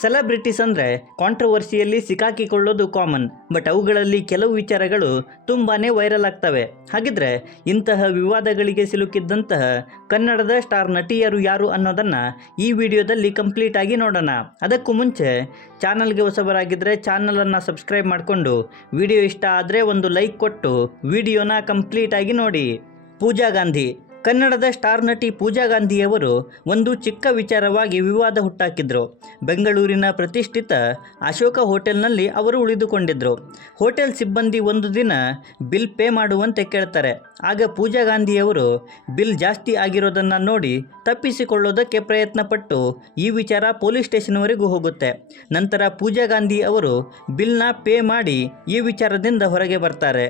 Celebrities ಅಂದರೆ ಕಾಂಟ್ರವರ್ಸಿಯಲ್ಲಿ ಸಿಕ್ಕಾಕಿಕೊಳ್ಳೋದು common. But ಅವುಗಳಲ್ಲಿ ಕೆಲವು ವಿಚಾರಗಳು ತುಂಬಾ ವೈರಲ್ ಆಗ್ತವೆ. ಹಾಗಿದ್ರೆ ಇಂತಹ ವಿವಾದಗಳಿಗೆ ಸಿಲುಕಿದ್ದಂತಹ ಕನ್ನಡದ ಸ್ಟಾರ್ ನಟಿಯರು ಯಾರು ಅನ್ನೋದನ್ನು ಈ ವಿಡಿಯೋದಲ್ಲಿ ಕಂಪ್ಲೀಟ್ ಆಗಿ ನೋಡೋಣ. ಅದಕ್ಕೂ ಮುಂಚೆ ಚಾನಲ್ಗೆ ಹೊಸಬರಾಗಿದ್ದರೆ ಚಾನಲನ್ನು ಸಬ್ಸ್ಕ್ರೈಬ್ ಮಾಡಿಕೊಂಡು ವಿಡಿಯೋ ಇಷ್ಟ ಆದರೆ ಒಂದು ಲೈಕ್ ಕೊಟ್ಟು ವಿಡಿಯೋನ ಕಂಪ್ಲೀಟ್ ಆಗಿ ನೋಡಿ. ಪೂಜಾ ಗಾಂಧಿ. ಕನ್ನಡದ ಸ್ಟಾರ್ ನಟಿ ಪೂಜಾ ಗಾಂಧಿಯವರು ಒಂದು ಚಿಕ್ಕ ವಿಚಾರವಾಗಿ ವಿವಾದ ಹುಟ್ಟಾಕಿದ್ರು. ಬೆಂಗಳೂರಿನ ಪ್ರತಿಷ್ಠಿತ ಅಶೋಕ ಹೋಟೆಲ್ನಲ್ಲಿ ಅವರು ಉಳಿದುಕೊಂಡಿದ್ದರು. ಹೋಟೆಲ್ ಸಿಬ್ಬಂದಿ ಒಂದು ದಿನ ಬಿಲ್ ಪೇ ಮಾಡುವಂತೆ ಕೇಳ್ತಾರೆ. ಆಗ ಪೂಜಾ ಗಾಂಧಿಯವರು ಬಿಲ್ ಜಾಸ್ತಿ ಆಗಿರೋದನ್ನು ನೋಡಿ ತಪ್ಪಿಸಿಕೊಳ್ಳೋದಕ್ಕೆ ಪ್ರಯತ್ನಪಟ್ಟು ಈ ವಿಚಾರ ಪೊಲೀಸ್ ಸ್ಟೇಷನ್ವರೆಗೂ ಹೋಗುತ್ತೆ. ನಂತರ ಪೂಜಾ ಗಾಂಧಿ ಅವರು ಬಿಲ್ನ ಪೇ ಮಾಡಿ ಈ ವಿಚಾರದಿಂದ ಹೊರಗೆ ಬರ್ತಾರೆ.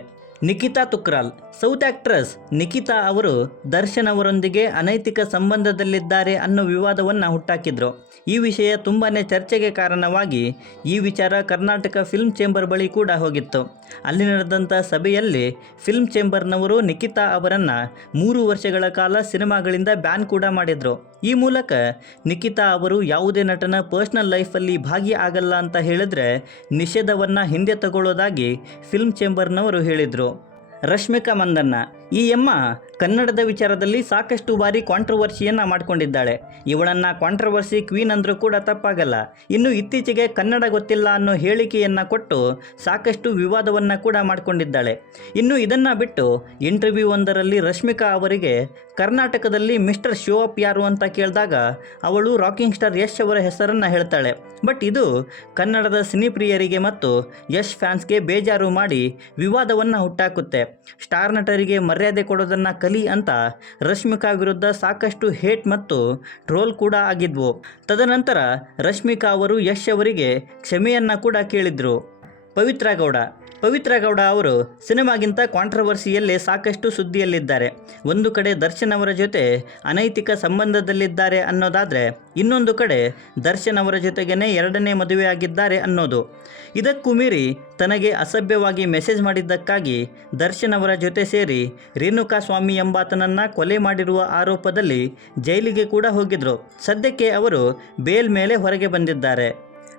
ನಿಖಿತಾ ತುಕ್ರಾಲ್. ಸೌತ್ ಆಕ್ಟ್ರೆಸ್ ನಿಖಿತಾ ಅವರು ದರ್ಶನ್ ಅವರೊಂದಿಗೆ ಅನೈತಿಕ ಸಂಬಂಧದಲ್ಲಿದ್ದಾರೆ ಅನ್ನೋ ವಿವಾದವನ್ನು ಹುಟ್ಟಾಕಿದ್ರು. ಈ ವಿಷಯ ತುಂಬಾ ಚರ್ಚೆಗೆ ಕಾರಣವಾಗಿ ಈ ವಿಚಾರ ಕರ್ನಾಟಕ ಫಿಲ್ಮ್ ಚೇಂಬರ್ ಬಳಿ ಕೂಡ ಹೋಗಿತ್ತು. ಅಲ್ಲಿ ನಡೆದಂಥ ಸಭೆಯಲ್ಲಿ ಫಿಲ್ಮ್ ಚೇಂಬರ್ನವರು ನಿಖಿತಾ ಅವರನ್ನು 3 ವರ್ಷಗಳ ಕಾಲ ಸಿನಿಮಾಗಳಿಂದ ಬ್ಯಾನ್ ಕೂಡ ಮಾಡಿದರು. ಈ ಮೂಲಕ ನಿಖಿತಾ ಅವರು ಯಾವುದೇ ನಟನ ಪರ್ಸ್ನಲ್ ಲೈಫಲ್ಲಿ ಭಾಗಿ ಆಗಲ್ಲ ಅಂತ ಹೇಳಿದ್ರೆ ನಿಷೇಧವನ್ನು ಹಿಂದೆ ತಗೊಳ್ಳೋದಾಗಿ ಫಿಲ್ಮ್ ಚೇಂಬರ್ನವರು ಹೇಳಿದರು. ರಶ್ಮಿಕಾ ಮಂದಣ್ಣ. ಈ ಅಮ್ಮ ಕನ್ನಡದ ವಿಚಾರದಲ್ಲಿ ಸಾಕಷ್ಟು ಬಾರಿ ಕಾಂಟ್ರವರ್ಸಿಯನ್ನು ಮಾಡಿಕೊಂಡಿದ್ದಾಳೆ. ಇವಳನ್ನು ಕಾಂಟ್ರವರ್ಸಿ ಕ್ವೀನ್ ಅಂದರೂ ಕೂಡ ತಪ್ಪಾಗಲ್ಲ. ಇನ್ನು ಇತ್ತೀಚೆಗೆ ಕನ್ನಡ ಗೊತ್ತಿಲ್ಲ ಅನ್ನೋ ಹೇಳಿಕೆಯನ್ನು ಕೊಟ್ಟು ಸಾಕಷ್ಟು ವಿವಾದವನ್ನು ಕೂಡ ಮಾಡಿಕೊಂಡಿದ್ದಾಳೆ. ಇನ್ನು ಇದನ್ನು ಬಿಟ್ಟು ಇಂಟರ್ವ್ಯೂ ಒಂದರಲ್ಲಿ ರಶ್ಮಿಕಾ ಅವರಿಗೆ ಕರ್ನಾಟಕದಲ್ಲಿ ಮಿಸ್ಟರ್ ಶೋ ಅಪ್ ಯಾರು ಅಂತ ಕೇಳಿದಾಗ ಅವಳು ರಾಕಿಂಗ್ ಸ್ಟಾರ್ ಯಶ್ ಅವರ ಹೆಸರನ್ನು ಹೇಳ್ತಾಳೆ. ಬಟ್ ಇದು ಕನ್ನಡದ ಸಿನಿಪ್ರಿಯರಿಗೆ ಮತ್ತು ಯಶ್ ಫ್ಯಾನ್ಸ್ಗೆ ಬೇಜಾರು ಮಾಡಿ ವಿವಾದವನ್ನು ಹುಟ್ಟಾಕುತ್ತೆ. ಸ್ಟಾರ್ ನಟರಿಗೆ ಮರ್ಯಾದೆ ಕೊಡೋದನ್ನು ಕಲಿ ಅಂತ ರಶ್ಮಿಕಾ ವಿರುದ್ಧ ಸಾಕಷ್ಟು ಹೇಟ್ ಮತ್ತು ಟ್ರೋಲ್ ಕೂಡ ಆಗಿದ್ವು. ತದನಂತರ ರಶ್ಮಿಕಾ ಅವರು ಯಶ್ ಅವರಿಗೆ ಕ್ಷಮೆಯನ್ನು ಕೂಡ ಕೇಳಿದರು. ಪವಿತ್ರ ಗೌಡ. ಪವಿತ್ರ ಗೌಡ ಅವರು ಸಿನಿಮಾಗಿಂತ ಕಾಂಟ್ರವರ್ಸಿಯಲ್ಲೇ ಸಾಕಷ್ಟು ಸುದ್ದಿಯಲ್ಲಿದ್ದಾರೆ. ಒಂದು ಕಡೆ ದರ್ಶನ್ ಅವರ ಜೊತೆ ಅನೈತಿಕ ಸಂಬಂಧದಲ್ಲಿದ್ದಾರೆ ಅನ್ನೋದಾದರೆ, ಇನ್ನೊಂದು ಕಡೆ ದರ್ಶನ್ ಅವರ ಜೊತೆಗೇ 2ನೇ ಮದುವೆ ಆಗಿದ್ದಾರೆ ಅನ್ನೋದು. ಇದಕ್ಕೂ ಮೀರಿ ತನಗೆ ಅಸಭ್ಯವಾಗಿ ಮೆಸೇಜ್ ಮಾಡಿದ್ದಕ್ಕಾಗಿ ದರ್ಶನ್ ಅವರ ಜೊತೆ ಸೇರಿ ರೇಣುಕಾ ಸ್ವಾಮಿ ಎಂಬಾತನನ್ನು ಕೊಲೆ ಮಾಡಿರುವ ಆರೋಪದಲ್ಲಿ ಜೈಲಿಗೆ ಕೂಡ ಹೋಗಿದ್ರು. ಸದ್ಯಕ್ಕೆ ಅವರು ಬೇಲ್ ಮೇಲೆ ಹೊರಗೆ ಬಂದಿದ್ದಾರೆ.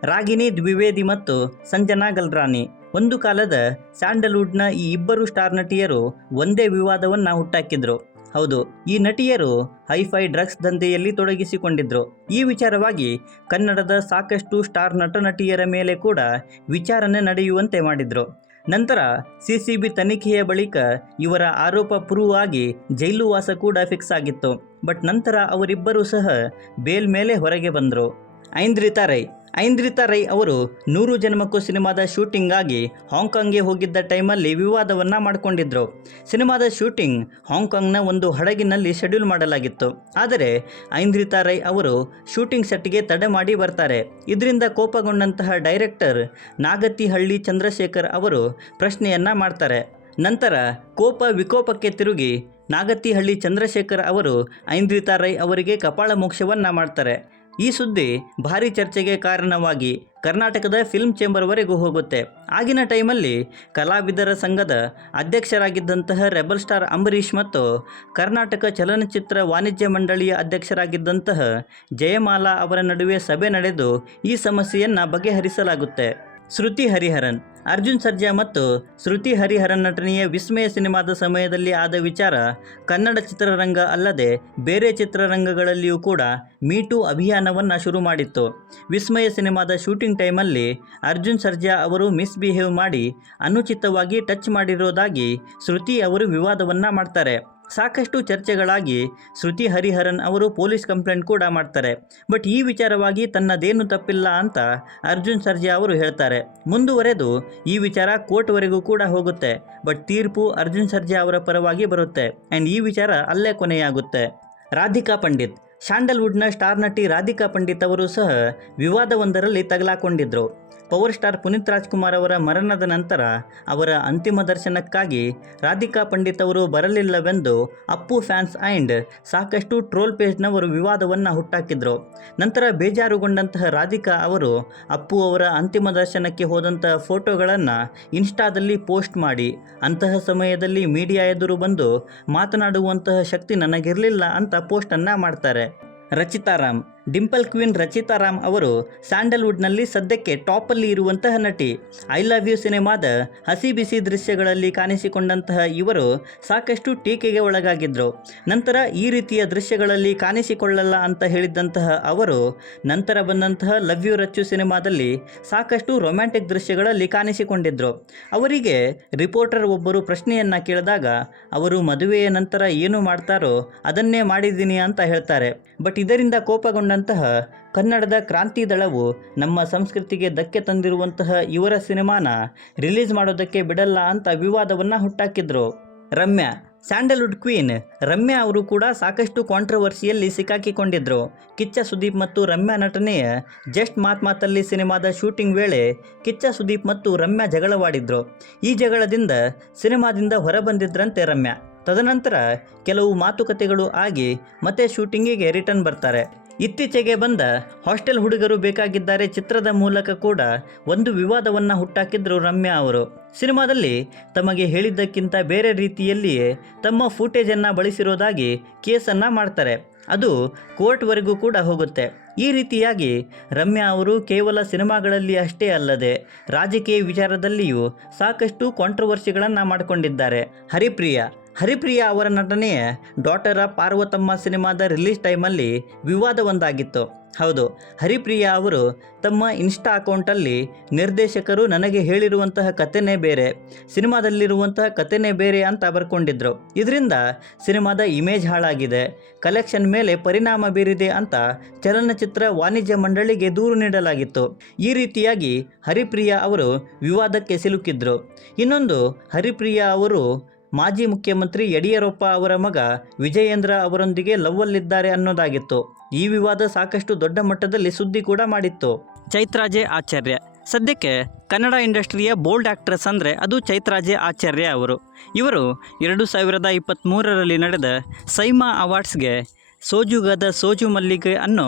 ರಾಗಿಣಿ ದ್ವಿವೇದಿ ಮತ್ತು ಸಂಜನಾ ಗಲ್ರಾನಿ. ಒಂದು ಕಾಲದ ಸ್ಯಾಂಡಲ್ವುಡ್ನ ಈ ಇಬ್ಬರು ಸ್ಟಾರ್ ನಟಿಯರು ಒಂದೇ ವಿವಾದವನ್ನು ಹುಟ್ಟಾಕಿದ್ರು. ಹೌದು, ಈ ನಟಿಯರು ಹೈಫೈ ಡ್ರಗ್ಸ್ ದಂಧೆಯಲ್ಲಿ ತೊಡಗಿಸಿಕೊಂಡಿದ್ರು. ಈ ವಿಚಾರವಾಗಿ ಕನ್ನಡದ ಸಾಕಷ್ಟು ಸ್ಟಾರ್ ನಟಿಯರ ಮೇಲೆ ಕೂಡ ವಿಚಾರಣೆ ನಡೆಯುವಂತೆ ಮಾಡಿದ್ರು. ನಂತರ ಸಿಸಿಬಿ ತನಿಖೆಯ ಬಳಿಕ ಇವರ ಆರೋಪ ಪ್ರೂವ್ ಆಗಿ ಜೈಲು ವಾಸ ಕೂಡ ಫಿಕ್ಸ್ ಆಗಿತ್ತು. ಬಟ್ ನಂತರ ಅವರಿಬ್ಬರೂ ಸಹ ಬೇಲ್ ಮೇಲೆ ಹೊರಗೆ ಬಂದರು. ಐಂದ್ರಿತಾ ರೈ ಅವರು 100 ಜನ್ಮಕ್ಕೂ ಸಿನಿಮಾದ ಶೂಟಿಂಗಾಗಿ ಹಾಂಗ್ಕಾಂಗ್ಗೆ ಹೋಗಿದ್ದ ಟೈಮಲ್ಲಿ ವಿವಾದವನ್ನು ಮಾಡಿಕೊಂಡಿದ್ರು. ಸಿನಿಮಾದ ಶೂಟಿಂಗ್ ಹಾಂಗ್ಕಾಂಗ್ನ ಒಂದು ಹಡಗಿನಲ್ಲಿ ಶೆಡ್ಯೂಲ್ ಮಾಡಲಾಗಿತ್ತು. ಆದರೆ ಐಂದ್ರಿತಾ ರೈ ಅವರು ಶೂಟಿಂಗ್ ಸೆಟ್ಗೆ ತಡೆ ಮಾಡಿ ಬರ್ತಾರೆ. ಇದರಿಂದ ಕೋಪಗೊಂಡಂತಹ ಡೈರೆಕ್ಟರ್ ನಾಗತಿಹಳ್ಳಿ ಚಂದ್ರಶೇಖರ್ ಅವರು ಪ್ರಶ್ನೆಯನ್ನು ಮಾಡ್ತಾರೆ. ನಂತರ ಕೋಪ ವಿಕೋಪಕ್ಕೆ ತಿರುಗಿ ನಾಗತಿಹಳ್ಳಿ ಚಂದ್ರಶೇಖರ್ ಅವರು ಐಂದ್ರಿತಾ ರೈ ಅವರಿಗೆ ಕಪಾಳ ಮೋಕ್ಷವನ್ನು ಮಾಡ್ತಾರೆ. ಈ ಸುದ್ದಿ ಭಾರಿ ಚರ್ಚೆಗೆ ಕಾರಣವಾಗಿ ಕರ್ನಾಟಕದ ಫಿಲ್ಮ್ ಚೇಂಬರ್ವರೆಗೂ ಹೋಗುತ್ತೆ. ಆಗಿನ ಟೈಮಲ್ಲಿ ಕಲಾವಿದರ ಸಂಘದ ಅಧ್ಯಕ್ಷರಾಗಿದ್ದಂತಹ ರೆಬಲ್ ಸ್ಟಾರ್ ಅಂಬರೀಷ್ ಮತ್ತು ಕರ್ನಾಟಕ ಚಲನಚಿತ್ರ ವಾಣಿಜ್ಯ ಮಂಡಳಿಯ ಅಧ್ಯಕ್ಷರಾಗಿದ್ದಂತಹ ಜಯಮಾಲಾ ಅವರ ನಡುವೆ ಸಭೆ ನಡೆದು ಈ ಸಮಸ್ಯೆಯನ್ನು ಬಗೆಹರಿಸಲಾಗುತ್ತೆ. ಶ್ರುತಿ ಹರಿಹರನ್. ಅರ್ಜುನ್ ಸರ್ಜಾ ಮತ್ತು ಶ್ರುತಿ ಹರಿಹರನ್ ನಟನೆಯ ವಿಸ್ಮಯ ಸಿನಿಮಾದ ಸಮಯದಲ್ಲಿ ಆದ ವಿಚಾರ ಕನ್ನಡ ಚಿತ್ರರಂಗ ಅಲ್ಲದೆ ಬೇರೆ ಚಿತ್ರರಂಗಗಳಲ್ಲಿಯೂ ಕೂಡ ಮೀಟೂ ಅಭಿಯಾನವನ್ನು ಶುರು ಮಾಡಿತ್ತು. ವಿಸ್ಮಯ ಸಿನಿಮಾದ ಶೂಟಿಂಗ್ ಟೈಮಲ್ಲಿ ಅರ್ಜುನ್ ಸರ್ಜಾ ಅವರು ಮಿಸ್ಬಿಹೇವ್ ಮಾಡಿ ಅನುಚಿತವಾಗಿ ಟಚ್ ಮಾಡಿರೋದಾಗಿ ಶ್ರುತಿ ಅವರು ವಿವಾದವನ್ನು ಮಾಡ್ತಾರೆ. ಸಾಕಷ್ಟು ಚರ್ಚೆಗಳಾಗಿ ಶ್ರುತಿ ಹರಿಹರನ್ ಅವರು ಪೊಲೀಸ್ ಕಂಪ್ಲೇಂಟ್ ಕೂಡ ಮಾಡ್ತಾರೆ. ಬಟ್ ಈ ವಿಚಾರವಾಗಿ ತನ್ನದೇನು ತಪ್ಪಿಲ್ಲ ಅಂತ ಅರ್ಜುನ್ ಸರ್ಜಾ ಅವರು ಹೇಳ್ತಾರೆ. ಮುಂದುವರೆದು ಈ ವಿಚಾರ ಕೋರ್ಟ್ವರೆಗೂ ಕೂಡ ಹೋಗುತ್ತೆ. ಬಟ್ ತೀರ್ಪು ಅರ್ಜುನ್ ಸರ್ಜಾ ಅವರ ಪರವಾಗಿ ಬರುತ್ತೆ ಆ್ಯಂಡ್ ಈ ವಿಚಾರ ಅಲ್ಲೇ ಕೊನೆಯಾಗುತ್ತೆ. ರಾಧಿಕಾ ಪಂಡಿತ್. ಸ್ಯಾಂಡಲ್ವುಡ್ನ ಸ್ಟಾರ್ ನಟಿ ರಾಧಿಕಾ ಪಂಡಿತ್ ಅವರು ಸಹ ವಿವಾದವೊಂದರಲ್ಲಿ ತಗಲಾಕೊಂಡಿದ್ದರು. ಪವರ್ ಸ್ಟಾರ್ ಪುನೀತ್ ರಾಜ್ಕುಮಾರ್ ಅವರ ಮರಣದ ನಂತರ ಅವರ ಅಂತಿಮ ದರ್ಶನಕ್ಕಾಗಿ ರಾಧಿಕಾ ಪಂಡಿತ್ ಅವರು ಬರಲಿಲ್ಲವೆಂದು ಅಪ್ಪು ಫ್ಯಾನ್ಸ್ ಆ್ಯಂಡ್ ಸಾಕಷ್ಟು ಟ್ರೋಲ್ ಪೇಜ್ನವರು ವಿವಾದವನ್ನು ಹುಟ್ಟಾಕಿದ್ರು. ನಂತರ ಬೇಜಾರುಗೊಂಡಂತಹ ರಾಧಿಕಾ ಅವರು ಅಪ್ಪು ಅವರ ಅಂತಿಮ ದರ್ಶನಕ್ಕೆ ಹೋದಂತಹ ಫೋಟೋಗಳನ್ನು ಇನ್ಸ್ಟಾದಲ್ಲಿ ಪೋಸ್ಟ್ ಮಾಡಿ, ಅಂತಹ ಸಮಯದಲ್ಲಿ ಮೀಡಿಯಾ ಎದುರು ಬಂದು ಮಾತನಾಡುವಂತಹ ಶಕ್ತಿ ನನಗಿರಲಿಲ್ಲ ಅಂತ ಪೋಸ್ಟನ್ನು ಮಾಡ್ತಾರೆ. ರಚಿತಾ ರಾಮ್. ಡಿಂಪಲ್ ಕ್ವೀನ್ ರಚಿತಾ ರಾಮ್ ಅವರು ಸ್ಯಾಂಡಲ್ವುಡ್ನಲ್ಲಿ ಸದ್ಯಕ್ಕೆ ಟಾಪಲ್ಲಿ ಇರುವಂತಹ ನಟಿ. ಐ ಲವ್ ಯು ಸಿನಿಮಾದ ಹಸಿ ಬಿಸಿ ದೃಶ್ಯಗಳಲ್ಲಿ ಕಾಣಿಸಿಕೊಂಡಂತಹ ಇವರು ಸಾಕಷ್ಟು ಟೀಕೆಗೆ ಒಳಗಾಗಿದ್ದರು. ನಂತರ ಈ ರೀತಿಯ ದೃಶ್ಯಗಳಲ್ಲಿ ಕಾಣಿಸಿಕೊಳ್ಳಲ್ಲ ಅಂತ ಹೇಳಿದ್ದಂತಹ ಅವರು ನಂತರ ಬಂದಂತಹ ಲವ್ ಯು ರಚ್ಚು ಸಿನಿಮಾದಲ್ಲಿ ಸಾಕಷ್ಟು ರೊಮ್ಯಾಂಟಿಕ್ ದೃಶ್ಯಗಳಲ್ಲಿ ಕಾಣಿಸಿಕೊಂಡಿದ್ದರು. ಅವರಿಗೆ ರಿಪೋರ್ಟರ್ ಒಬ್ಬರು ಪ್ರಶ್ನೆಯನ್ನು ಕೇಳಿದಾಗ ಅವರು ಮದುವೆಯ ನಂತರ ಏನು ಮಾಡ್ತಾರೋ ಅದನ್ನೇ ಮಾಡಿದ್ದೀನಿ ಅಂತ ಹೇಳ್ತಾರೆ. ಬಟ್ ಇದರಿಂದ ಕೋಪಗೊಂಡಂತಹ ಕನ್ನಡದ ಕ್ರಾಂತಿ ದಳವು ನಮ್ಮ ಸಂಸ್ಕೃತಿಗೆ ಧಕ್ಕೆ ತಂದಿರುವಂತಹ ಇವರ ಸಿನಿಮಾನ ರಿಲೀಸ್ ಮಾಡೋದಕ್ಕೆ ಬಿಡಲ್ಲ ಅಂತ ವಿವಾದವನ್ನು ಹುಟ್ಟಾಕಿದ್ರು. ರಮ್ಯಾ, ಸ್ಯಾಂಡಲ್ವುಡ್ ಕ್ವೀನ್ ರಮ್ಯಾ ಅವರು ಕೂಡ ಸಾಕಷ್ಟು ಕಾಂಟ್ರವರ್ಸಿಯಲ್ಲಿ ಸಿಕ್ಕಾಕಿಕೊಂಡಿದ್ರು. ಕಿಚ್ಚ ಸುದೀಪ್ ಮತ್ತು ರಮ್ಯಾ ನಟನೆಯ ಜಸ್ಟ್ ಮಾತಲ್ಲಿ ಸಿನಿಮಾದ ಶೂಟಿಂಗ್ ವೇಳೆ ಕಿಚ್ಚ ಸುದೀಪ್ ಮತ್ತು ರಮ್ಯಾ ಜಗಳವಾಡಿದ್ರು. ಈ ಜಗಳದಿಂದ ಸಿನಿಮಾದಿಂದ ಹೊರಬಂದಿದ್ರಂತೆ ರಮ್ಯಾ. ತದನಂತರ ಕೆಲವು ಮಾತುಕತೆಗಳು ಆಗಿ ಮತ್ತೆ ಶೂಟಿಂಗಿಗೆ ರಿಟರ್ನ್ ಬರ್ತಾರೆ. ಇತ್ತೀಚೆಗೆ ಬಂದ ಹಾಸ್ಟೆಲ್ ಹುಡುಗರು ಬೇಕಾಗಿದ್ದಾರೆ ಚಿತ್ರದ ಮೂಲಕ ಕೂಡ ಒಂದು ವಿವಾದವನ್ನು ಹುಟ್ಟಾಕಿದ್ರು ರಮ್ಯಾ ಅವರು. ಸಿನಿಮಾದಲ್ಲಿ ತಮಗೆ ಹೇಳಿದ್ದಕ್ಕಿಂತ ಬೇರೆ ರೀತಿಯಲ್ಲಿಯೇ ತಮ್ಮ ಫೂಟೇಜನ್ನು ಬಳಸಿರೋದಾಗಿ ಕೇಸನ್ನು ಮಾಡ್ತಾರೆ. ಅದು ಕೋರ್ಟ್ವರೆಗೂ ಕೂಡ ಹೋಗುತ್ತೆ. ಈ ರೀತಿಯಾಗಿ ರಮ್ಯಾ ಅವರು ಕೇವಲ ಸಿನಿಮಾಗಳಲ್ಲಿ ಅಷ್ಟೇ ಅಲ್ಲದೆ ರಾಜಕೀಯ ವಿಚಾರದಲ್ಲಿಯೂ ಸಾಕಷ್ಟು ಕಾಂಟ್ರವರ್ಸಿಗಳನ್ನು ಮಾಡಿಕೊಂಡಿದ್ದಾರೆ. ಹರಿಪ್ರಿಯಾ ಅವರ ನಟನೆಯ ಡಾಟರ್ ಆಫ್ ಪಾರ್ವತಮ್ಮ ಸಿನಿಮಾದ ರಿಲೀಸ್ ಟೈಮಲ್ಲಿ ವಿವಾದ ಒಂದಾಗಿತ್ತು. ಹೌದು, ಹರಿಪ್ರಿಯಾ ಅವರು ತಮ್ಮ ಇನ್ಸ್ಟಾ ಅಕೌಂಟಲ್ಲಿ ನಿರ್ದೇಶಕರು ನನಗೆ ಹೇಳಿರುವಂತಹ ಕಥೆನೇ ಬೇರೆ, ಸಿನಿಮಾದಲ್ಲಿರುವಂತಹ ಕಥೆನೇ ಬೇರೆ ಅಂತ ಬರ್ಕೊಂಡಿದ್ರು. ಇದರಿಂದ ಸಿನಿಮಾದ ಇಮೇಜ್ ಹಾಳಾಗಿದೆ, ಕಲೆಕ್ಷನ್ ಮೇಲೆ ಪರಿಣಾಮ ಬೀರಿದೆ ಅಂತ ಚಲನಚಿತ್ರ ವಾಣಿಜ್ಯ ಮಂಡಳಿಗೆ ದೂರು ನೀಡಲಾಗಿತ್ತು. ಈ ರೀತಿಯಾಗಿ ಹರಿಪ್ರಿಯಾ ಅವರು ವಿವಾದಕ್ಕೆ ಸಿಲುಕಿದ್ರು. ಇನ್ನೊಂದು, ಹರಿಪ್ರಿಯಾ ಅವರು ಮಾಜಿ ಮುಖ್ಯಮಂತ್ರಿ ಯಡಿಯೂರಪ್ಪ ಅವರ ಮಗ ವಿಜಯೇಂದ್ರ ಅವರೊಂದಿಗೆ ಲವ್ವಲ್ಲಿದ್ದಾರೆ ಅನ್ನೋದಾಗಿತ್ತು. ಈ ವಿವಾದ ಸಾಕಷ್ಟು ದೊಡ್ಡ ಮಟ್ಟದಲ್ಲಿ ಸುದ್ದಿ ಕೂಡ ಮಾಡಿತ್ತು. ಚೈತ್ರಾ ಜೆ ಆಚಾರ್ಯ, ಸದ್ಯಕ್ಕೆ ಕನ್ನಡ ಇಂಡಸ್ಟ್ರಿಯ ಬೋಲ್ಡ್ ಆ್ಯಕ್ಟ್ರೆಸ್ ಅಂದರೆ ಅದು ಚೈತ್ರಾ ಜೆ ಆಚಾರ್ಯ ಅವರು. ಇವರು 2023ರಲ್ಲಿ ನಡೆದ ಸೈಮಾ ಅವಾರ್ಡ್ಸ್ಗೆ ಸೋಜುಗದ ಸೋಜು ಮಲ್ಲಿಗೆ ಅನ್ನೋ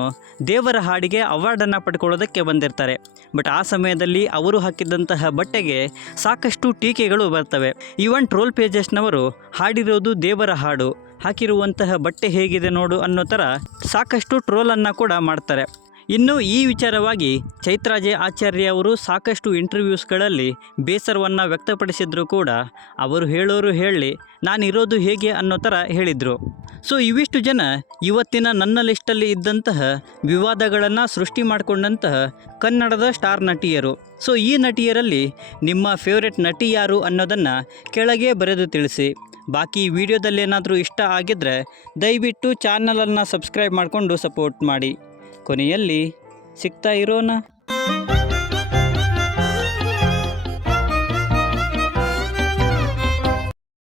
ದೇವರ ಹಾಡಿಗೆ ಅವಾರ್ಡನ್ನು ಪಡ್ಕೊಳ್ಳೋದಕ್ಕೆ ಬಂದಿರ್ತಾರೆ. ಬಟ್ ಆ ಸಮಯದಲ್ಲಿ ಅವರು ಹಾಕಿದ್ದಂತಹ ಬಟ್ಟೆಗೆ ಸಾಕಷ್ಟು ಟೀಕೆಗಳು ಬರ್ತವೆ. ಈವನ್ ಟ್ರೋಲ್ ಪೇಜಸ್ನವರು ಹಾಡಿರೋದು ದೇವರ ಹಾಡು, ಹಾಕಿರುವಂತಹ ಬಟ್ಟೆ ಹೇಗಿದೆ ನೋಡು ಅನ್ನೋ ಥರ ಸಾಕಷ್ಟು ಟ್ರೋಲನ್ನು ಕೂಡ ಮಾಡ್ತಾರೆ. ಇನ್ನು ಈ ವಿಚಾರವಾಗಿ ಚೈತ್ರಾ ಜೆ ಆಚಾರ್ಯ ಅವರು ಸಾಕಷ್ಟು ಇಂಟರ್ವ್ಯೂಸ್ಗಳಲ್ಲಿ ಬೇಸರವನ್ನು ವ್ಯಕ್ತಪಡಿಸಿದ್ರು ಕೂಡ ಅವರು ಹೇಳೋರು ಹೇಳಿ ನಾನಿರೋದು ಹೇಗೆ ಅನ್ನೋ ಥರ ಹೇಳಿದರು. ಸೊ ಇವಿಷ್ಟು ಜನ ಇವತ್ತಿನ ನನ್ನ ಲಿಸ್ಟಲ್ಲಿ ಇದ್ದಂತಹ ವಿವಾದಗಳನ್ನು ಸೃಷ್ಟಿ ಮಾಡಿಕೊಂಡಂತಹ ಕನ್ನಡದ ಸ್ಟಾರ್ ನಟಿಯರು. ಸೊ ಈ ನಟಿಯರಲ್ಲಿ ನಿಮ್ಮ ಫೇವ್ರೆಟ್ ನಟಿ ಯಾರು ಅನ್ನೋದನ್ನು ಕೆಳಗೆ ಬರೆದು ತಿಳಿಸಿ. ಬಾಕಿ ವಿಡಿಯೋದಲ್ಲಿ ಏನಾದರೂ ಇಷ್ಟ ಆಗಿದ್ದರೆ ದಯವಿಟ್ಟು ಚಾನಲನ್ನು ಸಬ್ಸ್ಕ್ರೈಬ್ ಮಾಡಿಕೊಂಡು ಸಪೋರ್ಟ್ ಮಾಡಿ. ಕೊನೆಯಲ್ಲಿ ಸಿಗ್ತಾ ಇರೋಣ.